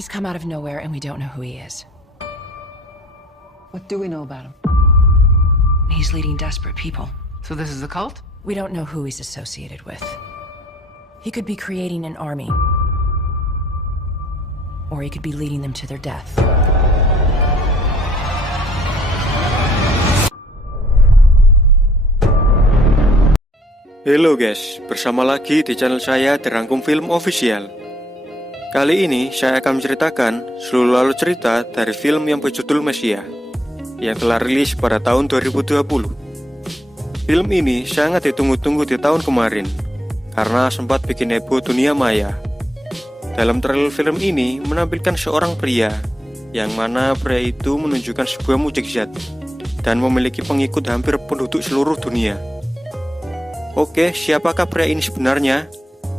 He's come out of nowhere and we don't know who he is. What do we know about him? He's leading desperate people. So this is a cult? We don't know who he's associated with. He could be creating an army. Or he could be leading them to their death. Halo guys, bersama lagi di channel saya Dirangkum Film Official. Kali ini saya akan menceritakan seluruh alur cerita dari film yang berjudul Mesia yang telah rilis pada tahun 2020. Film ini sangat ditunggu-tunggu di tahun kemarin karena sempat bikin heboh dunia maya. Dalam trailer film ini menampilkan seorang pria yang mana pria itu menunjukkan sebuah mukjizat dan memiliki pengikut hampir penduduk seluruh dunia. Oke, siapakah pria ini sebenarnya?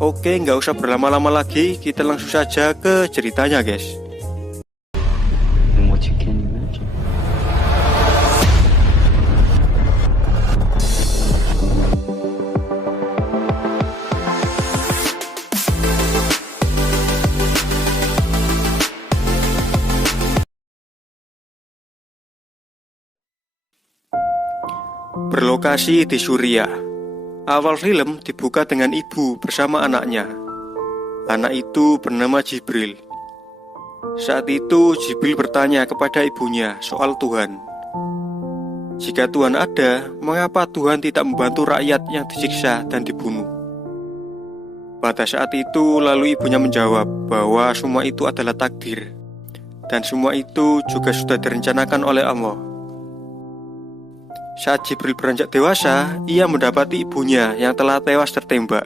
Oke, nggak usah berlama-lama lagi, kita langsung saja ke ceritanya guys. And what you can imagine. Berlokasi di Suriah. Awal film dibuka dengan ibu bersama anaknya. Anak itu bernama Jibril. Saat itu Jibril bertanya kepada ibunya soal Tuhan. Jika Tuhan ada, mengapa Tuhan tidak membantu rakyat yang disiksa dan dibunuh? Pada saat itu lalu ibunya menjawab bahwa semua itu adalah takdir, dan semua itu juga sudah direncanakan oleh Allah. Saat Jibril beranjak dewasa, ia mendapati ibunya yang telah tewas tertembak.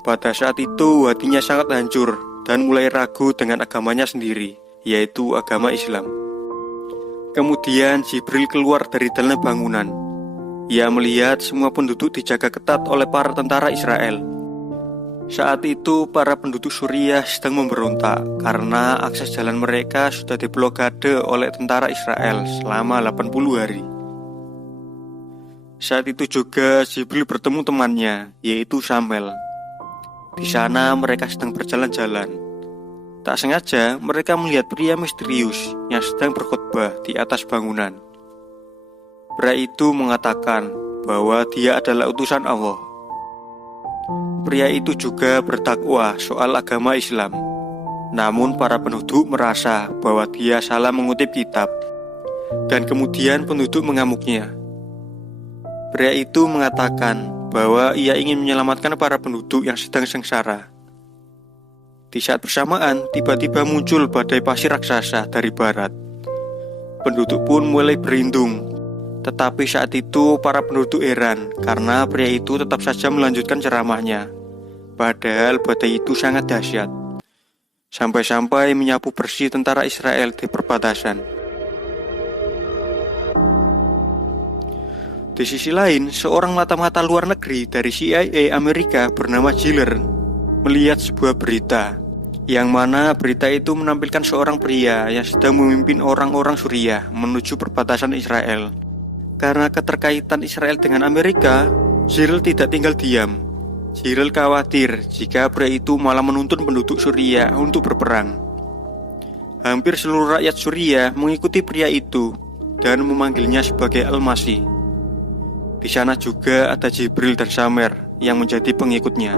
Pada saat itu hatinya sangat hancur dan mulai ragu dengan agamanya sendiri, yaitu agama Islam. Kemudian Jibril keluar dari dalam bangunan. Ia melihat semua penduduk dijaga ketat oleh para tentara Israel. Saat itu para penduduk Suriah sedang memberontak karena akses jalan mereka sudah diblokade oleh tentara Israel selama 80 hari. Saat itu juga Jibril bertemu temannya, yaitu Samel. Di sana mereka sedang berjalan-jalan. Tak sengaja mereka melihat pria misterius yang sedang berkhotbah di atas bangunan. Pria itu mengatakan bahwa dia adalah utusan Allah. Pria itu juga berdakwah soal agama Islam. Namun para penduduk merasa bahwa dia salah mengutip kitab. Dan kemudian penduduk mengamuknya. Pria itu mengatakan bahwa ia ingin menyelamatkan para penduduk yang sedang sengsara. Di saat bersamaan, tiba-tiba muncul badai pasir raksasa dari barat. Penduduk pun mulai berlindung. Tetapi saat itu para penduduk heran karena pria itu tetap saja melanjutkan ceramahnya. Padahal badai itu sangat dahsyat. Sampai-sampai menyapu bersih tentara Israel di perbatasan. Di sisi lain, seorang mata-mata luar negeri dari CIA Amerika bernama Giller melihat sebuah berita, yang mana berita itu menampilkan seorang pria yang sedang memimpin orang-orang Suriah menuju perbatasan Israel. Karena keterkaitan Israel dengan Amerika, Giller tidak tinggal diam. Giller khawatir jika pria itu malah menuntun penduduk Suriah untuk berperang. Hampir seluruh rakyat Suriah mengikuti pria itu dan memanggilnya sebagai Al-Masih. Di sana juga ada Jibril dan Samer yang menjadi pengikutnya.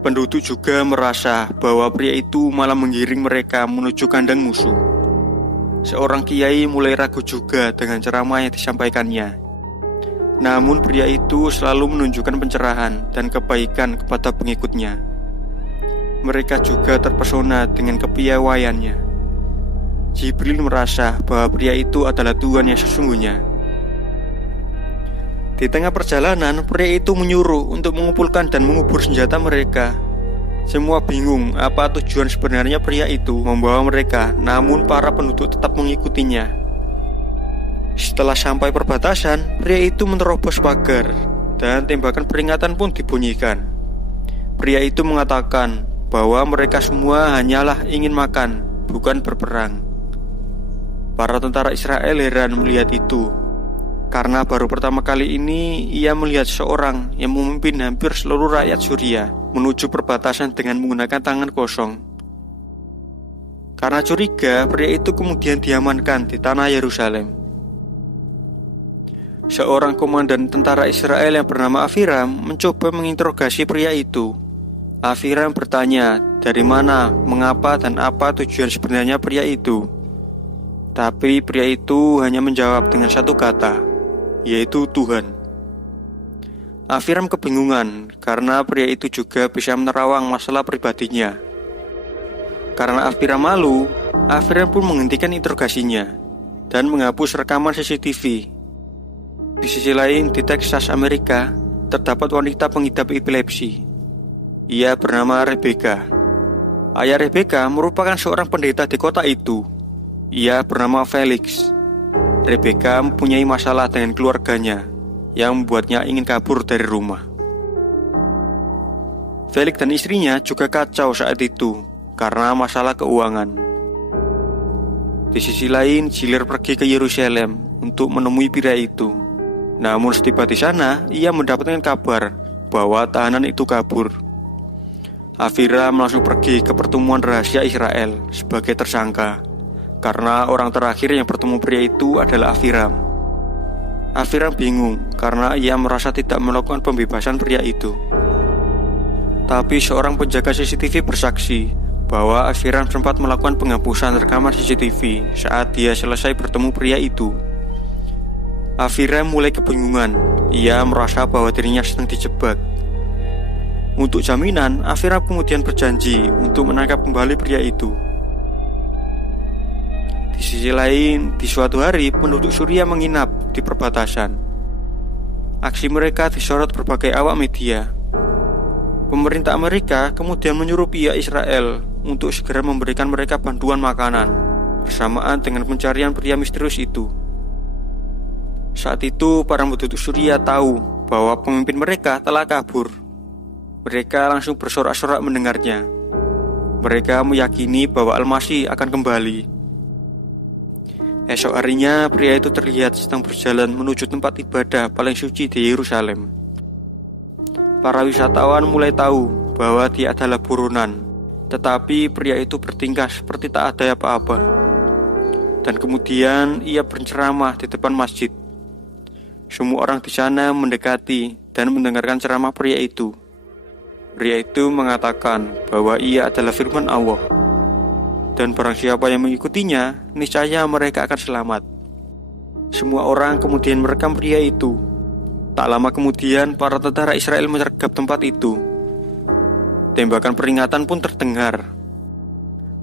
Penduduk juga merasa bahwa pria itu malah menggiring mereka menuju kandang musuh. Seorang kiai mulai ragu juga dengan ceramah yang disampaikannya. Namun pria itu selalu menunjukkan pencerahan dan kebaikan kepada pengikutnya. Mereka juga terpesona dengan kepiawaiannya. Jibril merasa bahwa pria itu adalah Tuhan yang sesungguhnya. Di tengah perjalanan, pria itu menyuruh untuk mengumpulkan dan mengubur senjata mereka. Semua bingung apa tujuan sebenarnya pria itu membawa mereka, namun para penduduk tetap mengikutinya. Setelah sampai perbatasan, pria itu menerobos pagar dan tembakan peringatan pun dibunyikan. Pria itu mengatakan bahwa mereka semua hanyalah ingin makan, bukan berperang. Para tentara Israel heran melihat itu. Karena baru pertama kali ini ia melihat seorang yang memimpin hampir seluruh rakyat Suriah menuju perbatasan dengan menggunakan tangan kosong. Karena curiga, pria itu kemudian diamankan di tanah Yerusalem. Seorang komandan tentara Israel yang bernama Aviram mencoba menginterogasi pria itu. Aviram bertanya dari mana, mengapa, dan apa tujuan sebenarnya pria itu. Tapi pria itu hanya menjawab dengan satu kata, yaitu Tuhan. Aviram kebingungan karena pria itu juga bisa menerawang masalah pribadinya. Karena Aviram malu, Aviram pun menghentikan interogasinya dan menghapus rekaman CCTV. Di sisi lain, di Texas, Amerika, terdapat wanita pengidap epilepsi. Ia bernama Rebecca. Ayah Rebecca merupakan seorang pendeta di kota itu. Ia bernama Felix. Rebecca mempunyai masalah dengan keluarganya yang membuatnya ingin kabur dari rumah. Felix dan istrinya juga kacau saat itu karena masalah keuangan. Di sisi lain, Giller pergi ke Yerusalem untuk menemui pria itu. Namun setiba di sana, ia mendapatkan kabar bahwa tahanan itu kabur. Aviram langsung pergi ke pertemuan rahasia Israel sebagai tersangka, karena orang terakhir yang bertemu pria itu adalah Aviram. Aviram bingung karena ia merasa tidak melakukan pembebasan pria itu. Tapi seorang penjaga CCTV bersaksi bahwa Aviram sempat melakukan penghapusan rekaman CCTV saat dia selesai bertemu pria itu. Aviram mulai kebingungan. Ia merasa bahwa dirinya sedang dijebak. Untuk jaminan, Aviram kemudian berjanji untuk menangkap kembali pria itu. Di sisi lain, di suatu hari penduduk Suria menginap di perbatasan. Aksi mereka disorot berbagai awak media. Pemerintah Amerika kemudian menyuruh pihak Israel untuk segera memberikan mereka bantuan makanan bersamaan dengan pencarian pria misterius itu. Saat itu, para penduduk Suria tahu bahwa pemimpin mereka telah kabur. Mereka langsung bersorak-sorak mendengarnya. Mereka meyakini bahwa Al-Masih akan kembali. Esok harinya, pria itu terlihat sedang berjalan menuju tempat ibadah paling suci di Yerusalem. Para wisatawan mulai tahu bahwa dia adalah buronan, tetapi pria itu bertingkah seperti tak ada apa-apa. Dan kemudian ia berceramah di depan masjid. Semua orang di sana mendekati dan mendengarkan ceramah pria itu. Pria itu mengatakan bahwa ia adalah firman Allah, dan barang siapa yang mengikutinya, niscaya mereka akan selamat. Semua orang kemudian merekam pria itu. Tak lama kemudian, para tentara Israel menyergap tempat itu. Tembakan peringatan pun terdengar.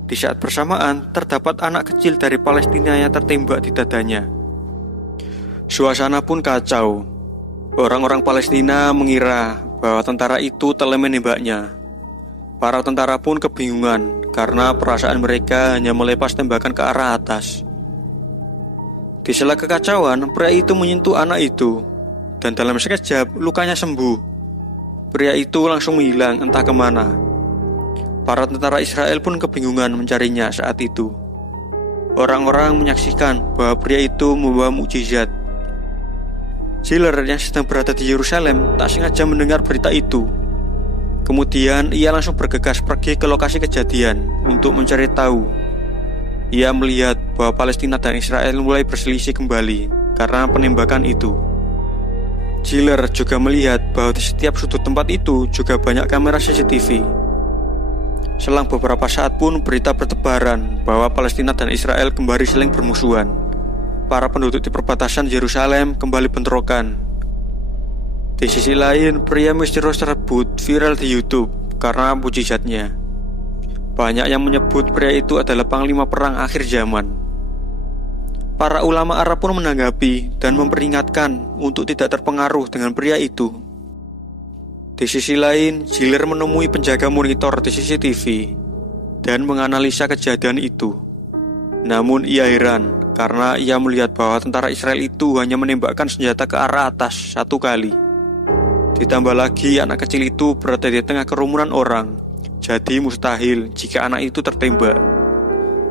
Di saat bersamaan, terdapat anak kecil dari Palestina yang tertembak di dadanya. Suasana pun kacau. Orang-orang Palestina mengira bahwa tentara itu telah menembaknya. Para tentara pun kebingungan karena perasaan mereka hanya melepas tembakan ke arah atas. Di sela kekacauan, pria itu menyentuh anak itu, dan dalam sekejap lukanya sembuh. Pria itu langsung menghilang entah kemana. Para tentara Israel pun kebingungan mencarinya saat itu. Orang-orang menyaksikan bahwa pria itu membawa mukjizat. Giller yang sedang berada di Yerusalem tak sengaja mendengar berita itu. Kemudian ia langsung bergegas pergi ke lokasi kejadian untuk mencari tahu. Ia melihat bahwa Palestina dan Israel mulai berselisih kembali karena penembakan itu. Giller juga melihat bahwa di setiap sudut tempat itu juga banyak kamera CCTV. Selang beberapa saat pun berita bertebaran bahwa Palestina dan Israel kembali saling bermusuhan. Para penduduk di perbatasan Yerusalem kembali bentrokan. Di sisi lain, pria misterius tersebut viral di YouTube karena mukjizatnya. Banyak yang menyebut pria itu adalah panglima perang akhir zaman. Para ulama Arab pun menanggapi dan memperingatkan untuk tidak terpengaruh dengan pria itu. Di sisi lain, Giller menemui penjaga monitor di CCTV dan menganalisa kejadian itu. Namun ia heran karena ia melihat bahwa tentara Israel itu hanya menembakkan senjata ke arah atas satu kali. Ditambah lagi anak kecil itu berada di tengah kerumunan orang, jadi mustahil jika anak itu tertembak.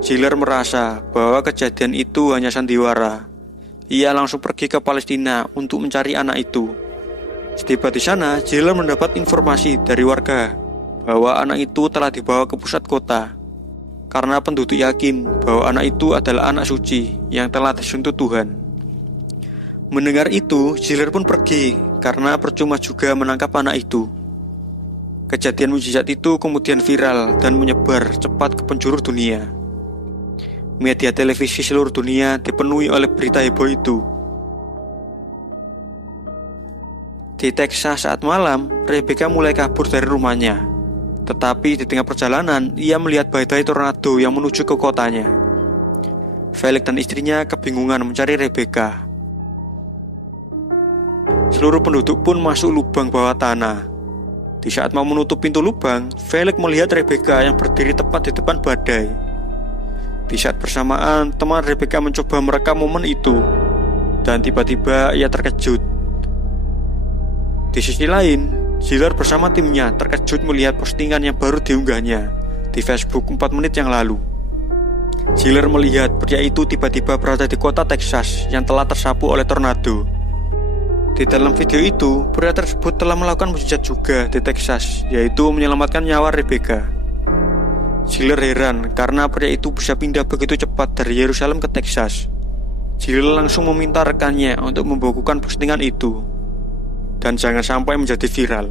Giller merasa bahwa kejadian itu hanya sandiwara. Ia langsung pergi ke Palestina untuk mencari anak itu. Setiba di sana, Giller mendapat informasi dari warga bahwa anak itu telah dibawa ke pusat kota. karena penduduk yakin bahwa anak itu adalah anak suci yang telah disuntuk Tuhan. Mendengar itu, Giller pun pergi karena percuma juga menangkap anak itu. Kejadian mujizat itu kemudian viral dan menyebar cepat ke penjuru dunia. Media televisi seluruh dunia dipenuhi oleh berita heboh itu. Di Texas saat malam, Rebecca mulai kabur dari rumahnya. Tetapi di tengah perjalanan, ia melihat badai tornado yang menuju ke kotanya. Felix dan istrinya kebingungan mencari Rebecca. Seluruh penduduk pun masuk lubang bawah tanah. Di saat mau menutup pintu lubang, Felix melihat Rebecca yang berdiri tepat di depan badai. Di saat bersamaan, teman Rebecca mencoba merekam momen itu. Dan tiba-tiba ia terkejut. Di sisi lain, Giller bersama timnya terkejut melihat postingan yang baru diunggahnya di Facebook 4 menit yang lalu. Giller melihat pria itu tiba-tiba berada di kota Texas yang telah tersapu oleh tornado. Di dalam video itu, pria tersebut telah melakukan mujizat juga di Texas, yaitu menyelamatkan nyawa Rebecca. Giller heran karena pria itu bisa pindah begitu cepat dari Yerusalem ke Texas. Giller langsung meminta rekannya untuk membukukan postingan itu dan jangan sampai menjadi viral.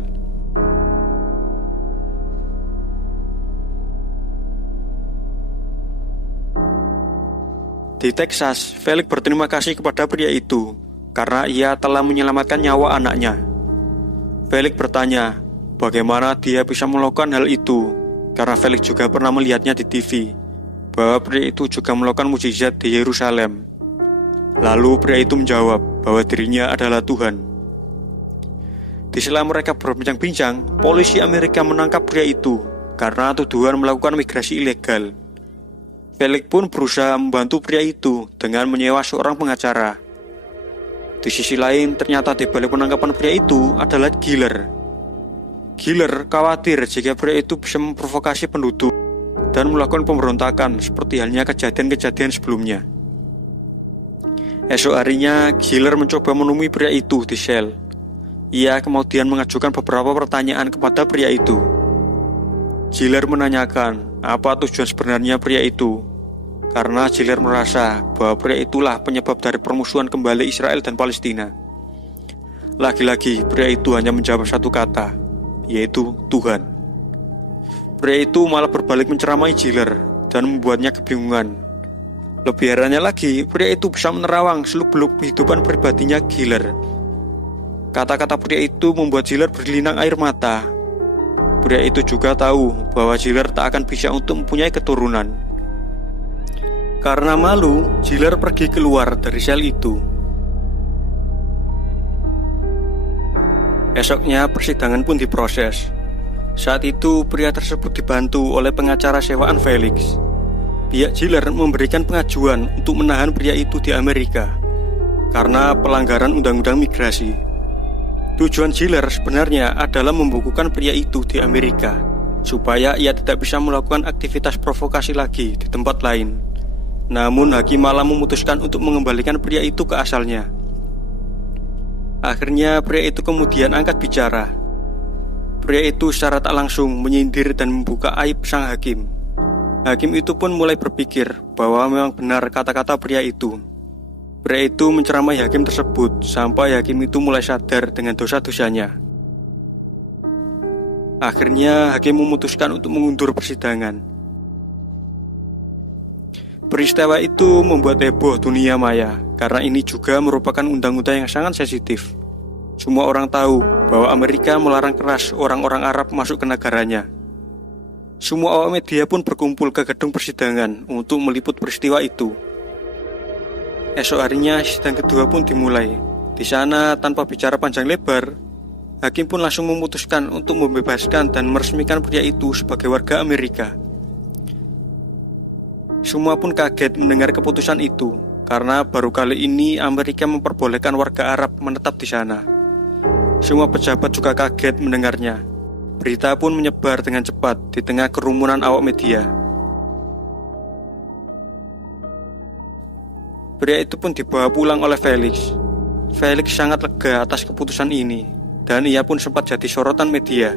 Di Texas, Felix berterima kasih kepada pria itu karena ia telah menyelamatkan nyawa anaknya. Felix bertanya, bagaimana dia bisa melakukan hal itu, karena Felix juga pernah melihatnya di TV, bahwa pria itu juga melakukan mukjizat di Yerusalem. Lalu pria itu menjawab bahwa dirinya adalah Tuhan. Di sela mereka berbincang-bincang, polisi Amerika menangkap pria itu karena tuduhan melakukan migrasi ilegal. Felix pun berusaha membantu pria itu dengan menyewa seorang pengacara. Di sisi lain, ternyata di balik penangkapan pria itu adalah Giller. Giller khawatir jika pria itu bisa memprovokasi penduduk dan melakukan pemberontakan seperti halnya kejadian-kejadian sebelumnya. Esok harinya, Giller mencoba menemui pria itu di sel. Ia kemudian mengajukan beberapa pertanyaan kepada pria itu. Giller menanyakan apa tujuan sebenarnya pria itu, karena Giller merasa bahwa pria itulah penyebab dari permusuhan kembali Israel dan Palestina. Lagi-lagi pria itu hanya menjawab satu kata, yaitu Tuhan. Pria itu malah berbalik menceramai Giller dan membuatnya kebingungan. Lebih herannya lagi, pria itu bisa menerawang seluk-beluk kehidupan pribadinya Giller. Kata-kata pria itu membuat Giller berlinang air mata. Pria itu juga tahu bahwa Giller tak akan bisa untuk mempunyai keturunan. Karena malu, Giller pergi keluar dari sel itu. Esoknya persidangan pun diproses. Saat itu pria tersebut dibantu oleh pengacara sewaan Felix. Pihak Giller memberikan pengajuan untuk menahan pria itu di Amerika karena pelanggaran undang-undang migrasi. Tujuan Giller sebenarnya adalah membukukan pria itu di Amerika supaya ia tidak bisa melakukan aktivitas provokasi lagi di tempat lain. Namun hakim malah memutuskan untuk mengembalikan pria itu ke asalnya. Akhirnya pria itu kemudian angkat bicara. Pria itu secara tak langsung menyindir dan membuka aib sang hakim. Hakim itu pun mulai berpikir bahwa memang benar kata-kata pria itu. Pria itu menceramai hakim tersebut sampai hakim itu mulai sadar dengan dosa-dosanya. Akhirnya hakim memutuskan untuk mengundur persidangan. Peristiwa itu membuat heboh dunia maya karena ini juga merupakan undang-undang yang sangat sensitif. Semua orang tahu bahwa Amerika melarang keras orang-orang Arab masuk ke negaranya. Semua awak media pun berkumpul ke gedung persidangan untuk meliput peristiwa itu. Esok harinya sidang kedua pun dimulai. Di sana tanpa bicara panjang lebar, hakim pun langsung memutuskan untuk membebaskan dan meresmikan pria itu sebagai warga Amerika. Semua pun kaget mendengar keputusan itu, karena baru kali ini Amerika memperbolehkan warga Arab menetap di sana. Semua pejabat juga kaget mendengarnya. Berita pun menyebar dengan cepat di tengah kerumunan awak media. Pria itu pun dibawa pulang oleh Felix. Felix sangat lega atas keputusan ini, dan ia pun sempat jadi sorotan media.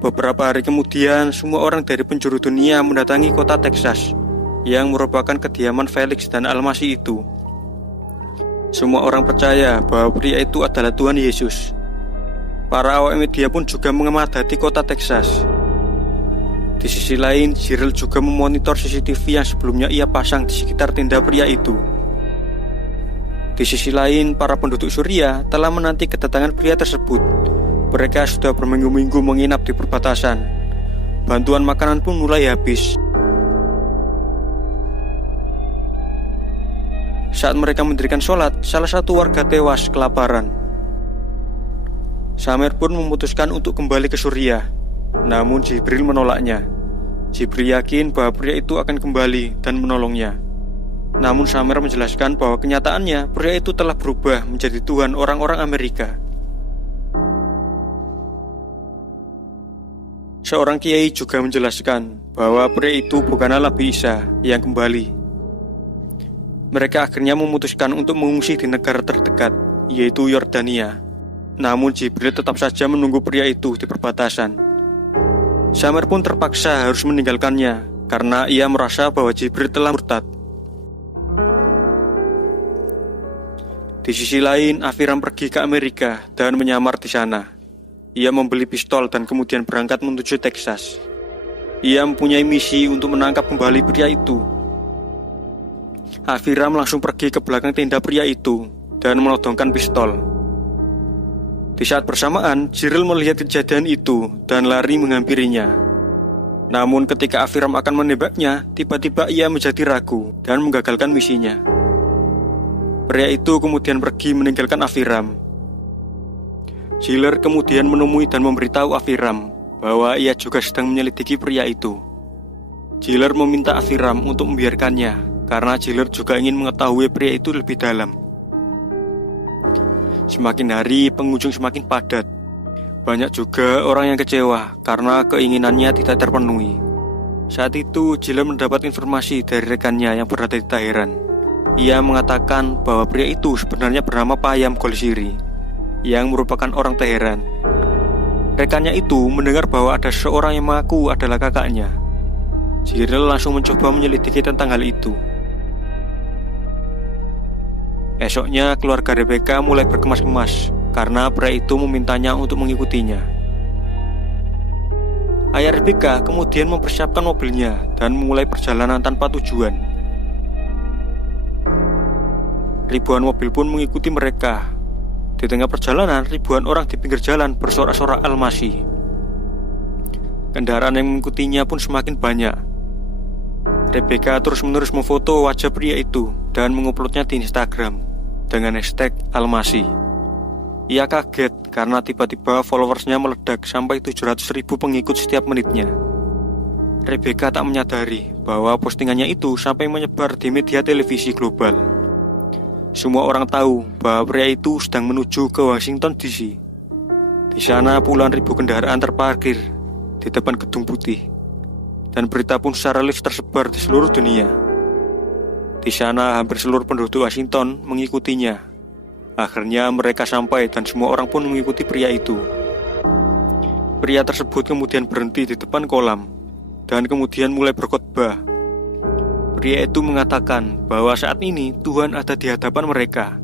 Beberapa hari kemudian, semua orang dari penjuru dunia mendatangi kota Texas yang merupakan kediaman Felix dan Almasi itu. Semua orang percaya bahwa pria itu adalah Tuhan Yesus. Para awak media pun juga mengamadati kota Texas. Di sisi lain, Cyril juga memonitor CCTV yang sebelumnya ia pasang di sekitar tenda pria itu. Di sisi lain, para penduduk Suriah telah menanti kedatangan pria tersebut. Mereka sudah berminggu-minggu menginap di perbatasan. Bantuan makanan pun mulai habis. Saat mereka mendirikan sholat, salah satu warga tewas kelaparan. Samer pun memutuskan untuk kembali ke Suriah. Namun Jibril menolaknya. Jibril yakin bahwa pria itu akan kembali dan menolongnya. Namun Samer menjelaskan bahwa kenyataannya pria itu telah berubah menjadi Tuhan orang-orang Amerika. Seorang kiai juga menjelaskan bahwa pria itu bukanlah Nabi Isa yang kembali. Mereka akhirnya memutuskan untuk mengungsi di negara terdekat, yaitu Yordania. Namun Jibril tetap saja menunggu pria itu di perbatasan. Samer pun terpaksa harus meninggalkannya karena ia merasa bahwa Jibril telah murtad. Di sisi lain, Aviram pergi ke Amerika dan menyamar di sana. Ia membeli pistol dan kemudian berangkat menuju Texas. Ia mempunyai misi untuk menangkap kembali pria itu. Aviram langsung pergi ke belakang tenda pria itu dan menodongkan pistol. Di saat bersamaan, Cyril melihat kejadian itu dan lari menghampirinya. Namun ketika Aviram akan menembaknya, tiba-tiba ia menjadi ragu dan menggagalkan misinya. Pria itu kemudian pergi meninggalkan Aviram. Jiller kemudian menemui dan memberitahu Aviram bahwa ia juga sedang menyelidiki pria itu. Jiller meminta Aviram untuk membiarkannya karena Jiller juga ingin mengetahui pria itu lebih dalam. Semakin hari pengunjung semakin padat. Banyak juga orang yang kecewa karena keinginannya tidak terpenuhi. Saat itu Jiller mendapat informasi dari rekannya yang berada di Teheran. Ia mengatakan bahwa pria itu sebenarnya bernama Payam Golshiri, yang merupakan orang Teheran. Rekannya itu mendengar bahwa ada seorang yang mengaku adalah kakaknya. Cyril langsung mencoba menyelidiki tentang hal itu. Esoknya keluarga Rebecca mulai berkemas-kemas karena pria itu memintanya untuk mengikutinya. Ayah Rebecca kemudian mempersiapkan mobilnya dan memulai perjalanan tanpa tujuan. Ribuan mobil pun mengikuti mereka. Di tengah perjalanan, ribuan orang di pinggir jalan bersorak-sorak Almasi. Kendaraan yang mengikutinya pun semakin banyak. Rebecca terus-menerus memfoto wajah pria itu dan menguploadnya di Instagram dengan hashtag Almasi. Ia kaget karena tiba-tiba followersnya meledak sampai 700.000 pengikut setiap menitnya. Rebecca tak menyadari bahwa postingannya itu sampai menyebar di media televisi global. Semua orang tahu bahwa pria itu sedang menuju ke Washington DC. Di sana puluhan ribu kendaraan terparkir di depan gedung putih, dan berita pun secara live tersebar di seluruh dunia. Di sana hampir seluruh penduduk Washington mengikutinya. Akhirnya mereka sampai dan semua orang pun mengikuti pria itu. Pria tersebut kemudian berhenti di depan kolam dan kemudian mulai berkhotbah. Pria itu mengatakan bahwa saat ini Tuhan ada di hadapan mereka.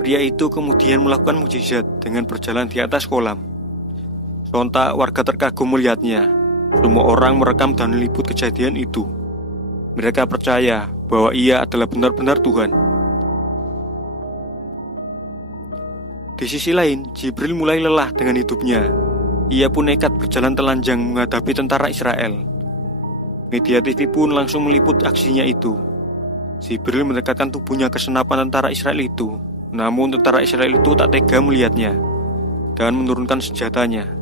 Pria itu kemudian melakukan mukjizat dengan berjalan di atas kolam. Sontak warga terkagum melihatnya. Semua orang merekam dan meliput kejadian itu. Mereka percaya bahwa ia adalah benar-benar Tuhan. Di sisi lain, Jibril mulai lelah dengan hidupnya. Ia pun nekat berjalan telanjang menghadapi tentara Israel. Media TV pun langsung meliput aksinya itu. Jibril mendekatkan tubuhnya ke senapan tentara Israel itu. Namun tentara Israel itu tak tega melihatnya dan menurunkan senjatanya.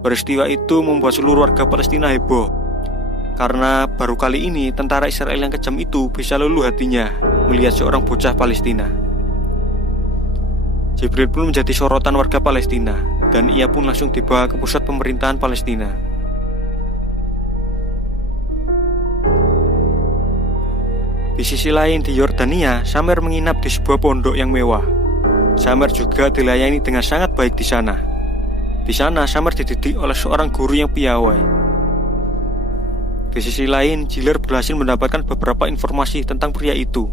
Peristiwa itu membuat seluruh warga Palestina heboh, karena baru kali ini tentara Israel yang kejam itu bisa luluh hatinya melihat seorang bocah Palestina. Jibril pun menjadi sorotan warga Palestina, dan ia pun langsung dibawa ke pusat pemerintahan Palestina. Di sisi lain di Yordania, Samer menginap di sebuah pondok yang mewah. Samer juga dilayani dengan sangat baik di sana. Di Di sana, Summer dididik oleh seorang guru yang piawai. Di sisi lain, Giller berhasil mendapatkan beberapa informasi tentang pria itu,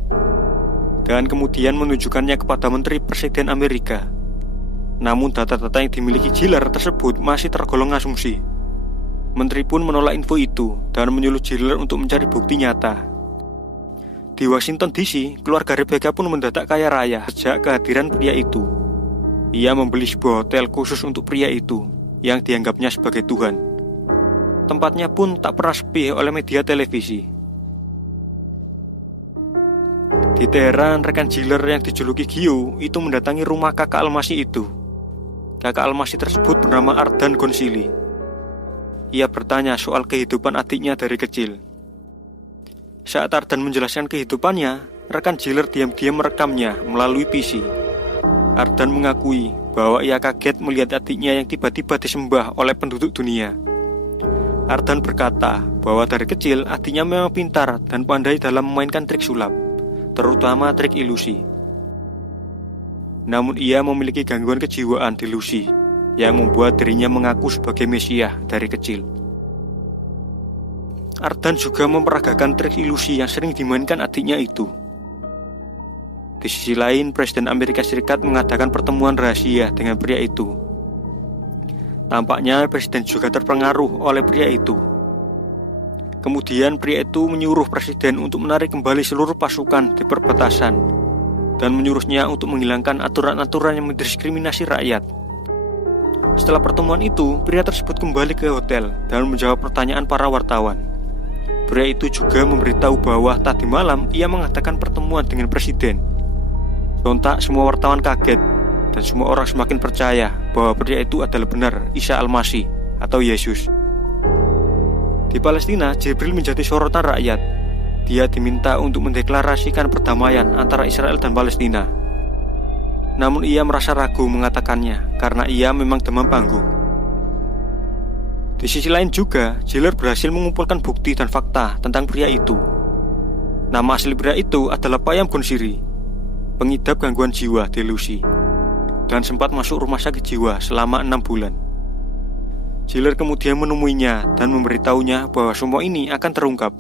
dan kemudian menunjukkannya kepada Menteri Presiden Amerika. Namun data-data yang dimiliki Giller tersebut masih tergolong asumsi. Menteri pun menolak info itu dan menyuruh Giller untuk mencari bukti nyata. Di Washington DC, keluarga Rebecca pun mendadak kaya raya sejak kehadiran pria itu. Ia membeli sebuah hotel khusus untuk pria itu yang dianggapnya sebagai Tuhan. Tempatnya pun tak pernah sepi oleh media televisi. Di Teheran, rekan Giller yang dijuluki Gio itu mendatangi rumah kakak Almasi itu. Kakak Almasi tersebut bernama Ardan Ghonsili. Ia bertanya soal kehidupan adiknya dari kecil. Saat Ardan menjelaskan kehidupannya, rekan Giller diam-diam merekamnya melalui PC. Ardan mengakui bahwa ia kaget melihat adiknya yang tiba-tiba disembah oleh penduduk dunia. Ardan berkata bahwa dari kecil adiknya memang pintar dan pandai dalam memainkan trik sulap, terutama trik ilusi. Namun ia memiliki gangguan kejiwaan delusi yang membuat dirinya mengaku sebagai Mesias dari kecil. Ardan juga memperagakan trik ilusi yang sering dimainkan adiknya itu. Di sisi lain, Presiden Amerika Serikat mengadakan pertemuan rahasia dengan pria itu. Tampaknya Presiden juga terpengaruh oleh pria itu. Kemudian pria itu menyuruh Presiden untuk menarik kembali seluruh pasukan di perbatasan dan menyuruhnya untuk menghilangkan aturan-aturan yang mendiskriminasi rakyat. Setelah pertemuan itu, pria tersebut kembali ke hotel dan menjawab pertanyaan para wartawan. Pria itu juga memberitahu bahwa tadi malam ia mengadakan pertemuan dengan Presiden. Sontak semua wartawan kaget dan semua orang semakin percaya bahwa pria itu adalah benar Isa Al-Masih atau Yesus. Di Palestina, Jibril menjadi sorotan rakyat. Dia diminta untuk mendeklarasikan perdamaian antara Israel dan Palestina. Namun ia merasa ragu mengatakannya karena ia memang demam panggung. Di sisi lain juga, Giller berhasil mengumpulkan bukti dan fakta tentang pria itu. Nama asli pria itu adalah Payam Ghonsili, pengidap gangguan jiwa delusi, dan sempat masuk rumah sakit jiwa selama 6 bulan. Giller kemudian menemuinya dan memberitahunya bahwa semua ini akan terungkap.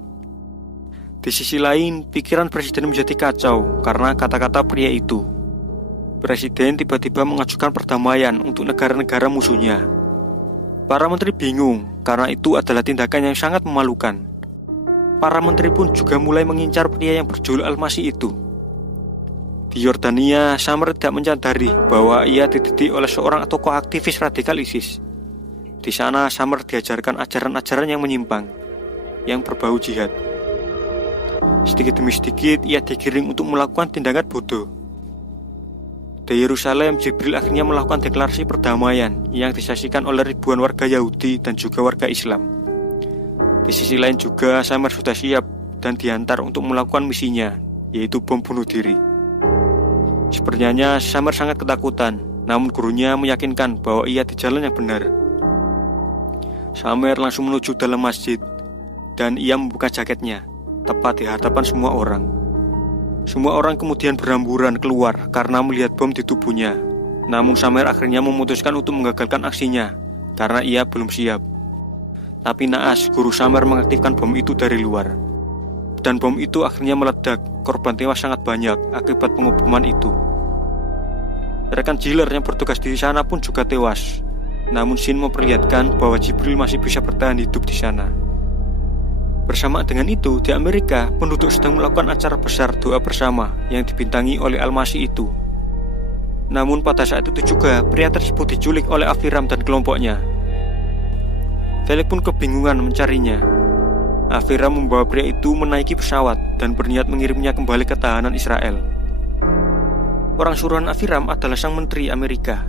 Di sisi lain, pikiran Presiden menjadi kacau karena kata-kata pria itu. Presiden tiba-tiba mengajukan perdamaian untuk negara-negara musuhnya. Para menteri bingung karena itu adalah tindakan yang sangat memalukan. Para menteri pun juga mulai mengincar pria yang berjuluk Al-Masih itu. Di Yordania, Summer tidak menyadari bahwa ia dididik oleh seorang tokoh aktivis radikal ISIS. Di sana, Summer diajarkan ajaran-ajaran yang menyimpang, yang berbau jihad. Sedikit demi sedikit, ia digiring untuk melakukan tindakan bodoh. Di Yerusalem, Jibril akhirnya melakukan deklarasi perdamaian yang disaksikan oleh ribuan warga Yahudi dan juga warga Islam. Di sisi lain juga, Summer sudah siap dan diantar untuk melakukan misinya, yaitu bom bunuh diri. Sebenarnya Summer sangat ketakutan, namun gurunya meyakinkan bahwa ia di jalan yang benar. Summer langsung menuju dalam masjid, dan ia membuka jaketnya, tepat di hadapan semua orang. Semua orang kemudian berhamburan keluar karena melihat bom di tubuhnya. Namun Summer akhirnya memutuskan untuk menggagalkan aksinya karena ia belum siap. Tapi naas, guru Summer mengaktifkan bom itu dari luar. Dan bom itu akhirnya meledak. Korban tewas sangat banyak akibat pengeboman itu. Rekan Giller yang bertugas di sana pun juga tewas. Namun Shin memperlihatkan bahwa Jibril masih bisa bertahan hidup di sana. Bersamaan dengan itu, di Amerika, penduduk sedang melakukan acara besar doa bersama yang dibintangi oleh Al-Masih itu. Namun pada saat itu juga, pria tersebut diculik oleh Aviram dan kelompoknya. Felix pun kebingungan mencarinya. Aviram membawa pria itu menaiki pesawat dan berniat mengirimnya kembali ke tahanan Israel. Orang suruhan Aviram adalah sang menteri Amerika.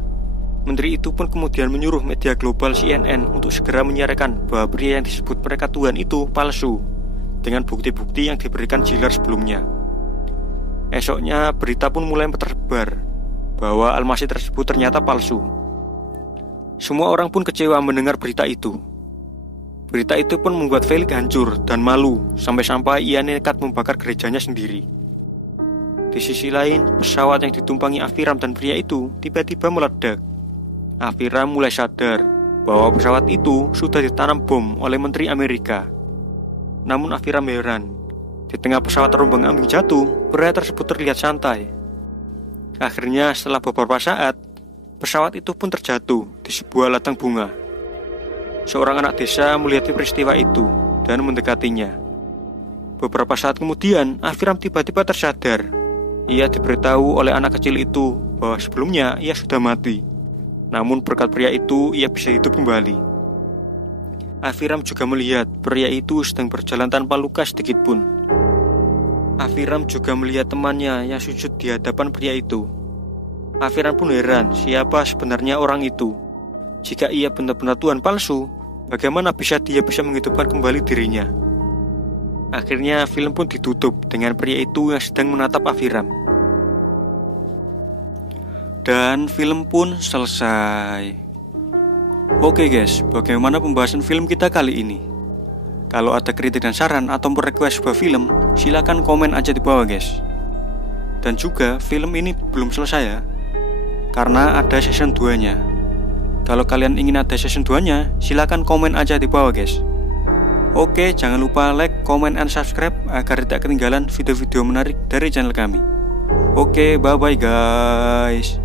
Menteri itu pun kemudian menyuruh media global CNN untuk segera menyiarkan bahwa pria yang disebut mereka Tuhan itu palsu, dengan bukti-bukti yang diberikan Giller sebelumnya. Esoknya berita pun mulai tersebar bahwa Al-Masih tersebut ternyata palsu. Semua orang pun kecewa mendengar berita itu. Berita itu pun membuat Felix hancur dan malu sampai-sampai ia nekat membakar gerejanya sendiri. Di sisi lain, pesawat yang ditumpangi Aviram dan pria itu tiba-tiba meledak. Afiram mulai sadar bahwa pesawat itu sudah ditanam bom oleh Menteri Amerika. Namun Afiram heran. Di tengah pesawat terombang-ambing jatuh, pria tersebut terlihat santai. Akhirnya setelah beberapa saat, pesawat itu pun terjatuh di sebuah ladang bunga. Seorang anak desa melihat peristiwa itu dan mendekatinya. Beberapa saat kemudian, Afiram tiba-tiba tersadar. Ia diberitahu oleh anak kecil itu bahwa sebelumnya ia sudah mati. Namun berkat pria itu, ia bisa hidup kembali. Afiram juga melihat pria itu sedang berjalan tanpa luka sedikit pun. Afiram juga melihat temannya yang sujud di hadapan pria itu. Afiram pun heran siapa sebenarnya orang itu. Jika ia benar-benar Tuhan palsu, bagaimana bisa dia bisa menghidupkan kembali dirinya? Akhirnya film pun ditutup dengan pria itu yang sedang menatap Afiram. Dan film pun selesai. Oke guys, bagaimana pembahasan film kita kali ini? Kalau ada kritik dan saran atau request sebuah film, silakan komen aja di bawah guys. Dan juga film ini belum selesai ya, karena ada season 2-nya. Kalau kalian ingin ada season 2-nya, silakan komen aja di bawah guys. Oke, jangan lupa like, comment, and subscribe agar tidak ketinggalan video-video menarik dari channel kami. Oke, bye-bye guys.